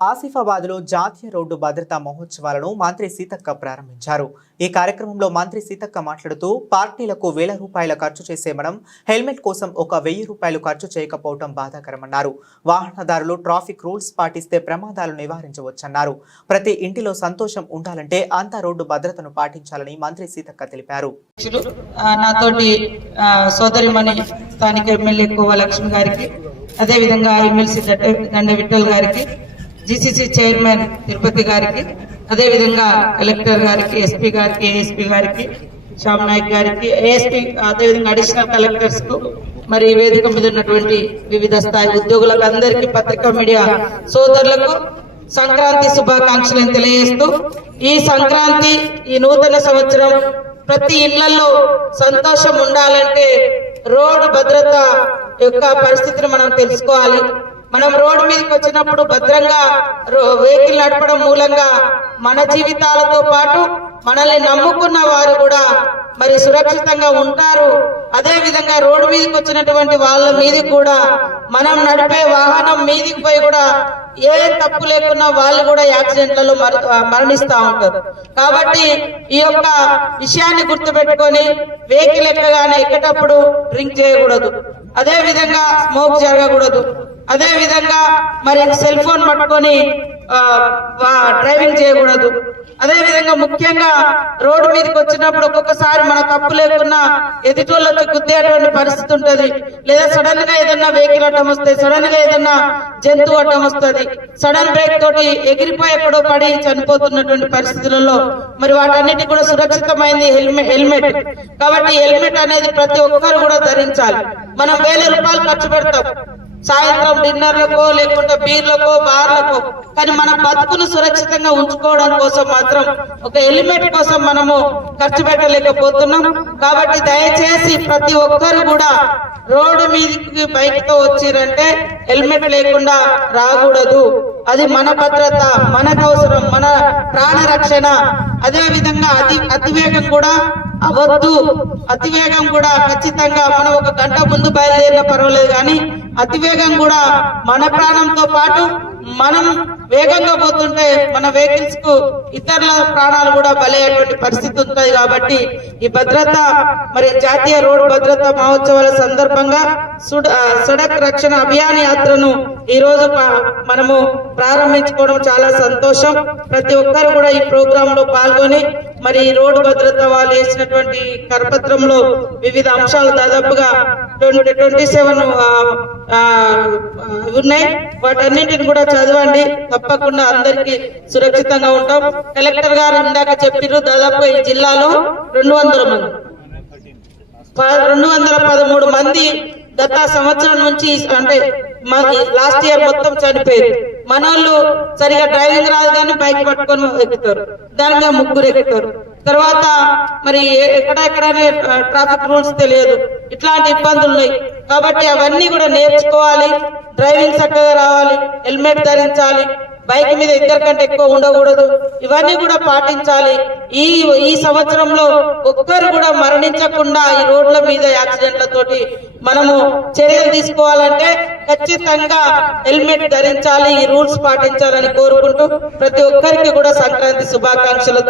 ఆసిఫాబాద్లో జాతీయ రోడ్డు భద్రతా మహోత్సవాలను మంత్రి సీతక్క ప్రారంభించారు. ఈ కార్యక్రమంలో మంత్రి సీతక్క మాట్లాడుతూ పార్టీలకు వేల రూపాయల ఖర్చు చేసే మనం హెల్మెట్ కోసం ఒక వెయ్యి రూపాయలు ఖర్చు చేయకపోవడం బాధాకరమన్నారు. వాహనదారులు ట్రాఫిక్ రూల్స్ పాటిస్తే ప్రమాదాలు నివారించవచ్చన్నారు. ప్రతి ఇంటిలో సంతోషం ఉండాలంటే అంతా రోడ్డు భద్రతను పాటించాలని మంత్రి సీతక్క తెలిపారు. అధ్యక్షులు ఆ, నాతోటి సోదరిమణి స్థానిక ఎమ్మెల్యే కోవ లక్ష్మి గారికి అదేవిధంగా ఎమ్మెల్సీ దండ విఠల్ గారికి జిసిసి చైర్మన్ తిరుపతి గారికి అదేవిధంగా కలెక్టర్ గారికి ఎస్పీ గారికి ఏఎస్పీ గారికి శ్యామ్ నాయక్ గారికి ఏఎస్పీ అదేవిధంగా అడిషనల్ కలెక్టర్స్కు మరి వేదిక మీద ఉన్నటువంటి వివిధ స్థాయి ఉద్యోగులకు అందరికీ పత్రికా మీడియా సోదరులకు సంక్రాంతి శుభాకాంక్షలను తెలియజేస్తూ ఈ సంక్రాంతి ఈ నూతన సంవత్సరం ప్రతి ఇళ్ళలో సంతోషం ఉండాలంటే రోడ్డు భద్రత యొక్క పరిస్థితిని మనం తెలుసుకోవాలి. మనం రోడ్డు మీదకి వచ్చినప్పుడు భద్రంగా రో- వెహికల్ నడపడం మూలంగా మన జీవితాలతో పాటు మనల్ని నమ్ముకున్న వారు కూడా మరి సురక్షితంగా ఉంటారు. అదే విధంగా రోడ్డు మీదకి వచ్చినటువంటి వాళ్ళ మీదకి కూడా మనం నడిపే వాహనం మీదికి పోయి కూడా ఏ తప్పు లేకున్నా వాళ్ళు కూడా యాక్సిడెంట్లలో మర- మరణిస్తా ఉంటారు. కాబట్టి ఈ యొక్క విషయాన్ని గుర్తుపెట్టుకొని వెహికల్ ఎక్కగానే ఎక్కేటప్పుడు డ్రింక్ చేయకూడదు. అదే విధంగా స్మోక్ జరగకూడదు. అదే విధంగా మరి సెల్ ఫోన్ పట్టుకొని డ్రైవింగ్ చేయకూడదు. అదే విధంగా ముఖ్యంగా రోడ్డు మీదకి వచ్చినప్పుడు ఒక్కొక్కసారి మన తప్పు లేకున్నా ఎదుటోళ్ళతో గుద్దేటువంటి పరిస్థితి ఉంటుంది. లేదా సడన్గా ఏదన్నా వెహికల్ అడ్డం వస్తే సడన్గా ఏదన్నా జంతువు అడ్డం వస్తుంది. సడన్ బ్రేక్ తోటి ఎగిరిపోయి ఎక్కడో పడి చనిపోతున్నటువంటి పరిస్థితులలో మరి వాటన్నిటి కూడా సురక్షితమైంది హెల్మెట్ హెల్మెట్. కాబట్టి హెల్మెట్ అనేది ప్రతి ఒక్కరు కూడా ధరించాలి. మనం వేల రూపాయలు ఖర్చు పెడతాం. సాయంత్రం డిన్నర్లకో లేకుంటే బీర్లకో బార్లకో. కానీ మన బతుకును సురక్షితంగా ఉంచుకోవడం కోసం మాత్రం ఒక హెల్మెట్ కోసం మనము ఖర్చు పెట్టలేకపోతున్నాం. కాబట్టి దయచేసి ప్రతి ఒక్కరు కూడా రోడ్డు మీదకి బైక్తో వచ్చిరంటే హెల్మెట్ లేకుండా రాకూడదు. అది మన భద్రత మనకు అవసరం మన ప్రాణ రక్షణ అదే విధంగా అతి అతివేగం కూడా అవద్దు. అతివేగం కూడా ఖచ్చితంగా మనం ఒక గంట ముందు బయలుదేరినా పర్వాలేదు కానీ అతివేగం కూడా మన ప్రాణంతో పాటు మనం వేగంగా పోతుంటే మన వెహికల్స్కు ఇతరుల ప్రాణాలు కూడా బలయ్యేటువంటి పరిస్థితి ఉంటుంది కాబట్టి ఈ భద్రత మరి జాతీయ రోడ్డు భద్రతా మహోత్సవాల సందర్భంగా సుడ- సడక్ రక్షణ అభియాన్ యాత్రను ఈ రోజు మనము ప్రారంభించుకోవడం చాలా సంతోషం. ప్రతి ఒక్కరు కూడా ఈ ప్రోగ్రామ్లో పాల్గొని మరి రోడ్డు భద్రత వాళ్ళు వేసినటువంటి కరపత్రంలో వివిధ అంశాలు దాదాపుగా ట్వంటీ ట్వంటీ సెవెన్ ఉన్నాయి. వాటన్నింటిని కూడా చదవండి. తప్పకుండా అందరికీ సురక్షితంగా ఉంటాం. కలెక్టర్ గారు ఇందాక చెప్పారు దాదాపు ఈ జిల్లాలో రెండు వందల మంది. రెండు వందల పదమూడు మంది గత సంవత్సరం నుంచి అంటే లాస్ట్ ఇయర్ మొత్తం చనిపోయారు. మనోళ్ళు సరిగా డ్రైవింగ్ రాదు కానీ బైక్ పట్టుకొని ఎక్కుతారు. దాని మీద ముగ్గురు ఎక్కుతారు. తర్వాత మరి ఏ- ఎక్కడ ఎక్కడనే ట్రాఫిక్ రూల్స్ తెలియదు. ఇట్లాంటి ఇబ్బందులు ఉన్నాయి. కాబట్టి అవన్నీ కూడా నేర్చుకోవాలి. డ్రైవింగ్ చక్కగా రావాలి. హెల్మెట్ ధరించాలి. బైక్ మీద ఇద్దరు కంటే ఎక్కువ ఉండకూడదు. ఇవన్నీ కూడా పాటించాలి. ఈ ఈ సంవత్సరంలో ఒక్కరు కూడా మరణించకుండా ఈ రోడ్ల మీద యాక్సిడెంట్ల తోటి మనము చర్యలు తీసుకోవాలంటే ఖచ్చితంగా హెల్మెట్ ధరించాలి ఈ రూల్స్ పాటించాలని కోరుకుంటూ ప్రతి ఒక్కరికి కూడా సంక్రాంతి శుభాకాంక్షలతో